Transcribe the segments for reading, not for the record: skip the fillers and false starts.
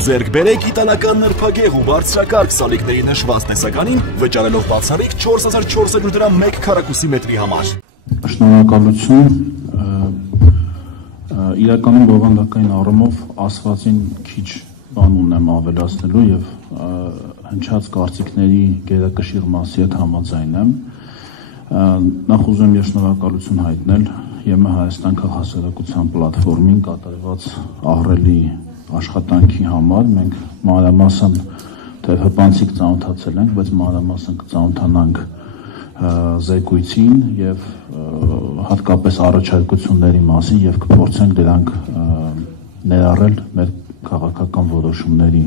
Ձեռք բերեք իտալական նրբագեղ ու բարձրակարգ սալիկների նշված տեսականին, վճարելով բացառիկ 4400 դրամ 1 քառակուսի մետրի համար։ Շնորհակալություն։ Իրականում բովանդակային առումով ասվածին քիչ բան ունեմ ավելացնելու եւ հնչած կարծիքների գերակշիռ մասի հետ համաձայն եմ։ Նախ ուզում եմ շնորհակալություն հայտնել ԵՄ Հայաստան քաղաքասարակության պլատֆորմին կատարված ահռելի աշխատանքի համար։ Մենք մանրամասն թեփանցիկ ծանոթացել ենք, բայց մանրամասն կծանոթանանք զեկույցին եւ հատկապես առաջարկությունների մասին եւ կփորձենք դրանք ներառել մեր քաղաքական որոշումների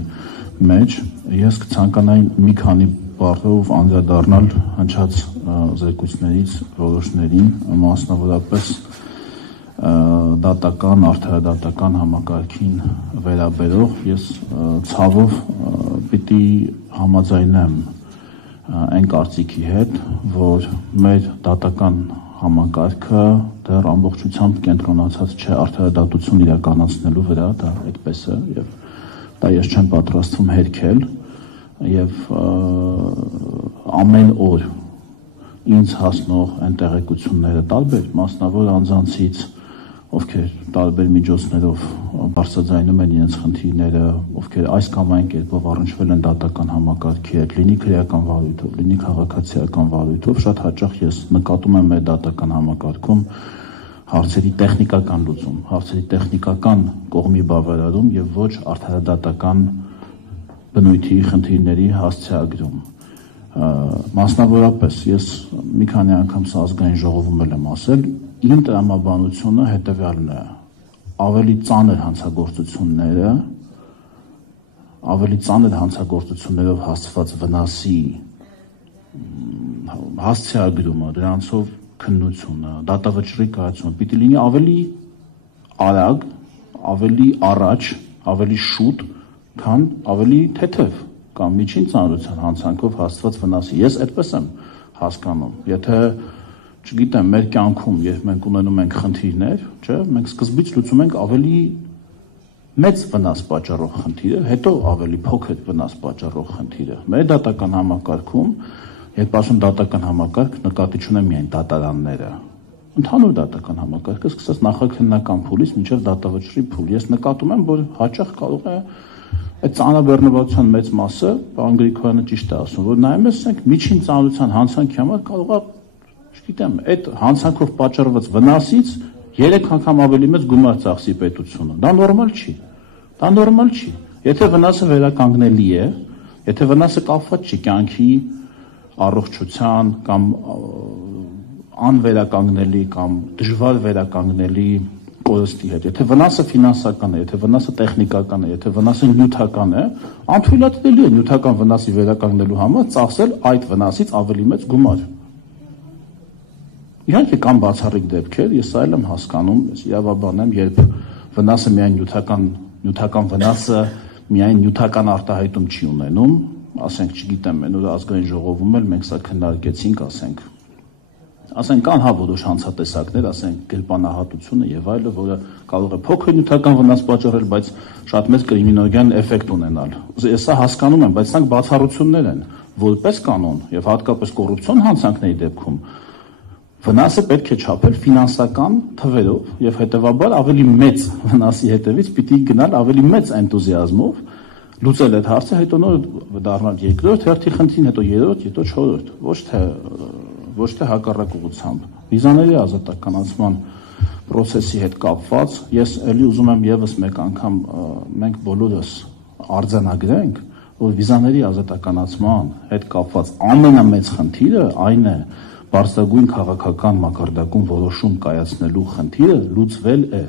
մեջ։ Ես կցանկանայի մի քանի բառերով անդրադառնալ հնչած զեկույցներից որոշներին, մասնավորապես դատական, արդարադատական համակարգին վերաբերող։ Ես ցավով պիտի համաձայնեմ այն կարծիքի հետ, որ մեր դատական համակարգը դեռ ամբողջությամբ կենտրոնացած չէ արդարադատություն իրականացնելու վրա, դա այդպես է եւ դա ես չեմ պատրաստվում հերքել եւ ամեն օր ինձ հասնող այն տեղեկությունները տարբեր մասնավոր անձանցից, ովքեր տարբեր միջոցներով բարձրաձայնում են իրենց խնդիրները, ովքեր այս կամ այն կերպով առնչվել են դատական համակարգի հետ, լինի քրեական վարույթով, լինի քաղաքացիական վարույթով, շատ հաճախ ես նկատում եմ մեր դատական համակարգում հարցերի տեխնիկական լուծում, հարցերի տեխնիկական կողմի բավարարում եւ ոչ արդարադատական բնույթի խնդիրների հասցեագրում։ Մասնավորապես ես մի քանի անգամ սա ազգային ժողովում եմ ասել, իմ տրամաբանությունը հետեւյալն է. ավելի ծանր հանցագործություններով հասցված վնասի հասցեագրումը, դրանցով քննությունը, դատավճռի կայացումը պիտի լինի ավելի արագ, ավելի առաջ, ավելի շուտ, քան ավելի թեթև կամ միջին ծանրության հանցանքով հասցված վնասի։ Ես այդպես եմ հասկանում։ Եթե չգիտեմ, մեր կյանքում, երբ մենք ունենում ենք խնդիրներ, չէ, մենք սկզբից լուծում ենք ավելի մեծ վնաս պատճառող խնդիրը, հետո ավելի փոքր վնաս պատճառող խնդիրը։ Մեր դատական համակարգում, երբ ասում դատական համակարգ, նկատի չունեմ միայն դատարանները, ընդհանուր դատական համակարգը, սկսած նախաքննական փուլից մինչև դատավճռի փուլ, ես նկատում եմ, որ հաճախ կարող է այդ ծանրաբեռնվածության մեծ մասը, պարոն Գրիգորյանը ճիշտ է ասում, որ նայում ենք միջին ծանրության հանցանքի համար կարող է, չգիտեմ, այդ հանցանքով պատճառված վնասից 3 անգամ ավելի մեծ գումար ծախսի պետությունը։ Դա նորմալ չի։ Դա նորմալ չի։ Եթե վնասը վերականգնելի է, եթե վնասը կապված չի կյանքի առողջության կամ անվերականգնելի կամ դժվար վերականգնելի կորստի հետ, եթե վնասը ֆինանսական է, եթե վնասը տեխնիկական է, եթե վնասը նյութական է, անթույլատրելի է նյութական վնասի վերականգնելու համար ծախսել այդ վնասից ավելի մեծ գումար։ Իհարկե կան բացառիկ դեպքեր, ես սա էլ եմ հասկանում, ես իրավաբան եմ, երբ վնասը միայն նյութական վնասը միայն նյութական արտահայտում չի ունենում, ասենք, չգիտեմ, այն օր ազգային ժողովում էլ մենք սա քննարկեցինք, ասենք կան որոշ հանցատեսակներ, ասենք գրպանահատությունը եւ այլը, որը կարող է փոքր նյութական վնաս պատճառել, բայց շատ մեծ կրիմինոլոգիան էֆեկտ ունենալ։ Ես սա հասկանում եմ, բայց սրանք բացառություններ են, որպես կանոն եւ հատկապես կոռուպցիոն հանցանքների դեպքում վնասը պետք է չափել ֆինանսական թվերով եւ հետեւաբար ավելի մեծ վնասի հետևից պիտի գնալ ավելի մեծ էնտուզիազմով լուծել այդ հարցը, հետո նոր դառնալ երկրորդ հերթի խնդրին, հետո երրորդ, հետո չորրորդ, ոչ թե հակառակ ուղղությամբ։ Վիզաների ազատականացման process-ի հետ կապված ես ելի ուզում եմ եւս մեկ անգամ մենք բոլորս արձանագրենք, որ վիզաների ազատականացման հետ կապված ամենամեծ խնդիրը այն է, բարձրագույն քաղաքական մակարդակում որոշում կայացնելու խնդիրը լուծվել է։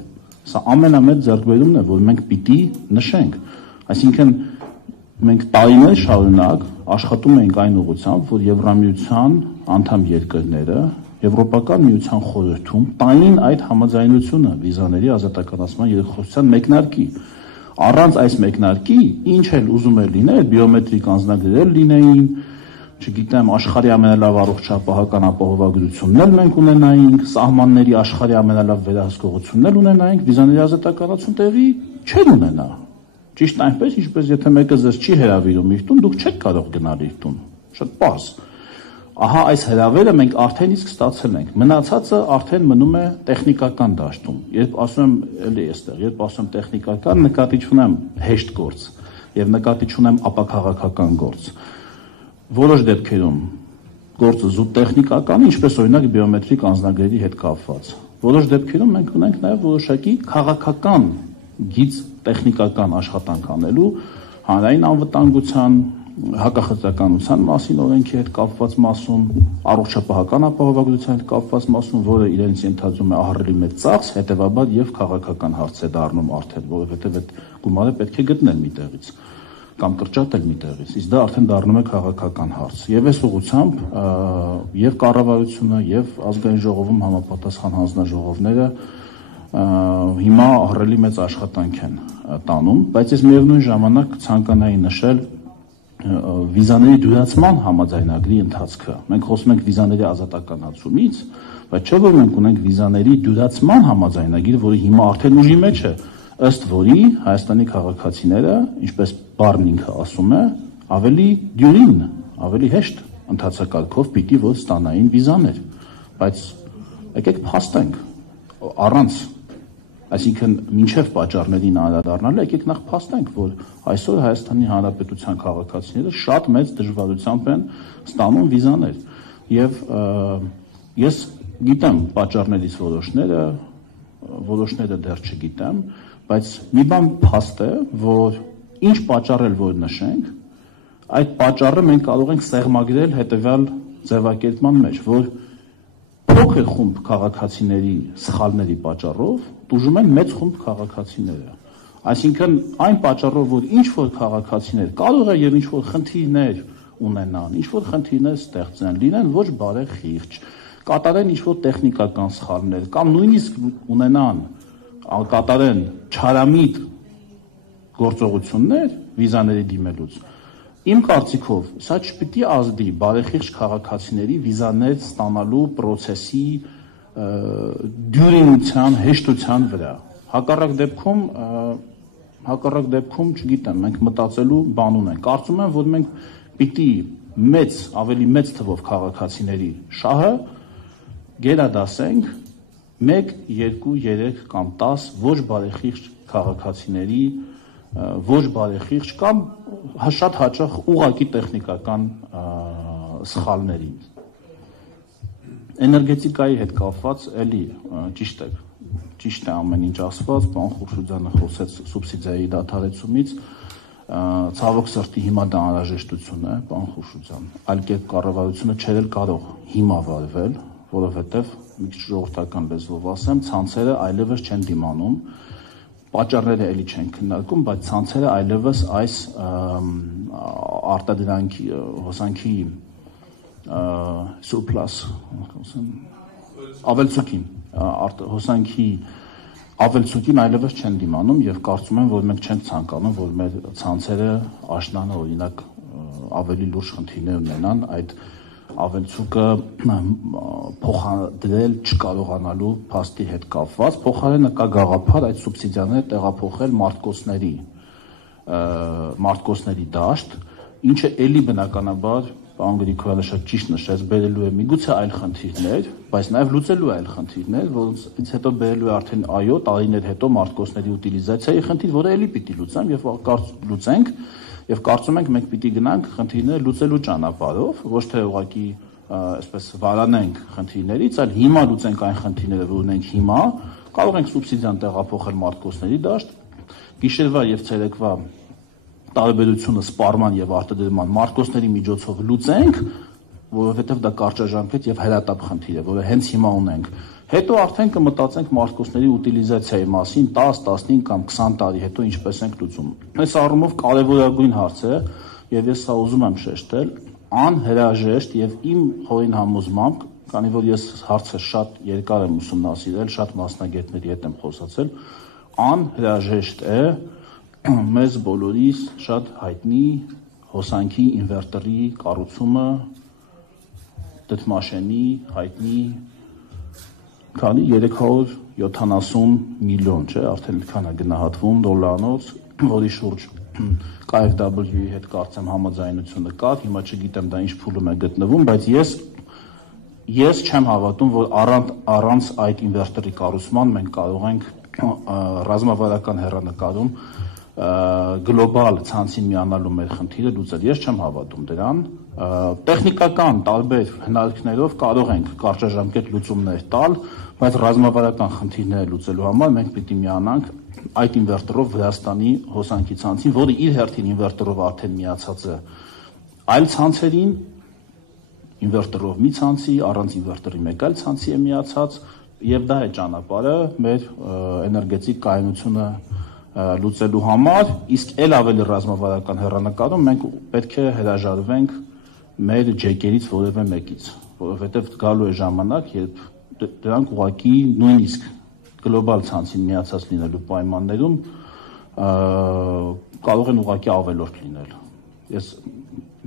Սա ամենամեծ ձեռքբերումն է, որ մենք պիտի նշենք։ Այսինքն մենք տարիներ շարունակ աշխատում ենք այն ուղղությամբ, որ Եվրամիության անդամ երկրները Եվրոպական միության խորհրդում տային այդ համաձայնությունը վիզաների ազատականացման երկխոսության մեկնարկի։ Առանց այս մեկնարկի ինչ էլ ուզում էր լինել, բիոմետրիկ անձնագրեր լինեին, չգիտեմ, աշխարհի ամենալավ առողջապահական ապահովագրությունն էլ մենք ունենայինք, սահմանների աշխարհի ամենալավ վերահսկողությունն էլ ունենայինք, վիզաների ազատականացում տեղի չէր ունենա։ Ճիշտ այնպես, ինչպես եթե մեկը ձեզ չի հրավիրում իր տուն, դուք չեք կարող գնալ իր տուն։ Շատ պարզ։ Ահա այս հրավերը մենք արդեն իսկ ստացել ենք։ Մնացածը արդեն մնում է տեխնիկական դաշտում։ Երբ ասում եմ, էլի էստեղ, երբ ասում եմ տեխնիկական, նկատի չունեմ հեշտ գործ եւ նկատի չունեմ ապաքաղաքական գործ։ Որոշ դեպքերում գործը զուտ տեխնիկական, ինչպես օրինակ բիոմետրիկ անձնագրերի հետ կապված։ Որոշ դեպքերում մենք ունենք նաեւ որոշակի քաղաքական գիծ տեխնիկական աշխատանք անելու հանրային անվտանգության, հակախտրականության մասին օրենքի հետ կապված մասում, առողջապահական ապահովագրության հետ կապված մասում, որը իրենց ենթադրում է ահռելի մեծ ծախս, հետևաբար եւ քաղաքական հարց է դառնում արդեն, որովհետեւ այդ գումարը պետք է գտնել միտեղից կամ կրճատել միտեղից, իսկ դա արդեն դառնում է քաղաքական հարց։ Եվ այս ուղղությամբ եւ կառավարությունը եւ ազգային ժողովում համապատասխան հանձնաժողովները հիմա ահռելի մեծ աշխատանք են տանում, բայց ես միևնույն ժամանակ ցանկանայի նշել վիզաների դյուրացման համաձայնագրի ընթացքը։ Մենք խոսում ենք վիզաների ազատականացումից, բայց չէ՞ որ մենք ունենք վիզաների դյուրացման համաձայնագիր, որը հիմա արդեն ուժի մեջ է, ըստ որի Հայաստանի քաղաքացիները, ինչպես բառն ինքը ասում է, ավելի դյուրին, ավելի հեշտ ընթացակարգով պիտի որ ստանային վիզաներ։ Բայց եկեք փաստենք առանց, այսինքն մինչև պատճառներին անդրադառնալը, եկեք նախ փաստենք, որ այսօր Հայաստանի Հանրապետության քաղաքացիները շատ մեծ դժվարությամբ են ստանում վիզաներ։ Եվ ես գիտեմ պատճառներից որոշները դեռ չգիտեմ, բայց մի բան փաստ է, որ ինչ պատճառել որ նշենք, այդ պատճառը մենք կարող ենք սեղմագրել հետևյալ ձևակերպման մեջ, որ փոքր խումբ քաղաքացիների սխալների պատճառով տուժում են մեծ խումբ քաղաքացիները։ Այսինքն այն պատճառով, որ ինչ որ քաղաքացիներ կարող է եւ ինչ որ խնդիրներ ունենան, ինչ որ խնդիրներ ստեղծեն, լինեն ոչ բարեխիղճ, կատարեն ինչ որ տեխնիկական սխալներ կամ նույնիսկ ունենան կատարեն չարամիտ գործողություններ վիզաների դիմելուց։ Իմ կարծիքով, սա չպիտի ազդի բարեխիղճ քաղաքացիների վիզաներ ստանալու process-ի դյուրինության, հեշտության վրա։ Հակառակ դեպքում, չգիտեմ, մենք մտածելու բան ունենք։ Կարծում եմ, որ մենք պիտի ավելի մեծ թվով քաղաքացիների շահը գերադասենք 1, 2, 3 կամ 10 ոչ բարեխիղճ քաղաքացիների ոչ բարեխիղճ կամ շատ հաճախ ուղղակի տեխնիկական սխալների։ Էներգետիկայի հետ կապված էլի ճիշտ է ամեն ինչ ասված, պարոն Խուրշուդյանը խոսեց սուբսիդիայի դադարեցումից, ցավոք սրտի հիմա դա անհրաժեշտություն է, պարոն Խուրշուդյան, այլ կերպ կառավարությունը չէր էլ կարող հիմա վարվել, որովհետև մի քիչ ժողովրդական լեզվով ասեմ, ցանցերը այլևս չեն դիմանում, պատճառները էլի չեն քննարկում, բայց ցանցերը այլևս այս արտադրանքի հոսանքի surplus ավելցուկին հոսանքի ավելցուկին այլևս չեն դիմանում եւ կարծում եմ, որ մենք չենք ցանկանում, որ մեր ցանցերը աշնանը օրինակ ավելի լուրջ խնդիրներ ունենան այդ ավելցուկը փոխադրել չկարողանալու փաստի հետ կապված, փոխարենը կա գաղափար այդ սուբսիդիաները տեղափոխել մարտկոսների դաշտ, ինչը էլի բնականաբար, պարոն Գրիգորյանը շատ ճիշտ նշեց, բերելու է միգուցե այլ խնդիրներ, բայց նաև լուծելու է այլ խնդիրներ, որոնց հետո բերելու է արդեն այո, տարիներ հետո մարտկոսների ուտիլիզացիայի խնդիր, որը էլի պիտի լուծենք եւ կարծում ենք մենք պիտի գնանք խնդիրները լուծելու ճանապարհով, ոչ թե ուղղակի այսպես վարանենք խնդիրներից, այլ հիմա լուծենք այն խնդիրները, որ ունենք հիմա, կարող ենք սուբսիդիան տեղափոխել մարտկոսների դաշտ, գիշերվա եւ ցերեկվա տարբերությունը սպառման եւ արտադրման մարտկոսների միջոցով լուծենք, որովհետեւ դա կարճաժամկետ եւ հրատապ խնդիր է, որը հենց հիմա ունենք։ Հետո արդեն կմտածենք մարտկոսների ուտիլիզացիայի մասին 10, 15 կամ 20 տարի հետո ինչպես ենք լուծում։ Այս առումով կարևորագույն հարց է եւ ես սա ուզում եմ շեշտել, անհրաժեշտ եւ իմ խորին համոզմամբ, քանի որ ես հարցը շատ երկար եմ ուսումնասիրել, շատ մասնագետների հետ եմ խոսացել, անհրաժեշտ է մեզ բոլորիս շատ հայտնի հոսանքի ինվերտորի կառուցումը, դդմաշենի հայտնի քանի 370 միլիոն, չէ, արդեն քան է գնահատվում դոլարանոց, որի շուրջ KfW-ի հետ կարծեմ համաձայնությունը կա, հիմա չգիտեմ դա ինչ փուլում է գտնվում, բայց ես չեմ հավատում, որ առանց այդ ինվերտորի կառուցման մենք կարող ենք ռազմավարական հեռանկարում գլոբալ ցանցին միանալու մեր խնդիրը լուծել։ Ես չեմ հավատում դրան։ Տեխնիկական տարբեր հնարքներով կարող ենք կարճաժամկետ լուծումներ տալ, բայց ռազմավարական խնդիրները լուծելու համար մենք պիտի միանանք այդ ինվերտորով Վրաստանի հոսանքի ցանցին, որը իր հերթին ինվերտորով արդեն միացած է այլ ցանցերին, ինվերտորով մի ցանցի, առանց ինվերտորի մեկ այլ ցանցի է միացած, եւ դա է ճանապարհը մեր էներգետիկ կայունությունը լուծելու համար, իսկ ել ավելի ռազմավարական հեռանկարում մենք պետք է հրաժարվենք մեր ջեկերից որևէ մեկից, որովհետեւ գալու է ժամանակ, երբ դրանք ուղղակի նույնիսկ գլոբալ ցանցին միացած լինելու պայմաններում կարող են ուղղակի ավելորդ լինել։ Ես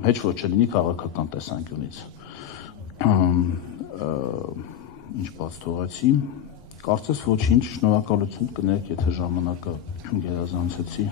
հեչ որ չլինի քաղաքական տեսանկյունից։ Ինչ բաց թողացի, կարծես ոչինչ, շնորհակալություն կներեք, եթե ժամանակը գերազանցեցի։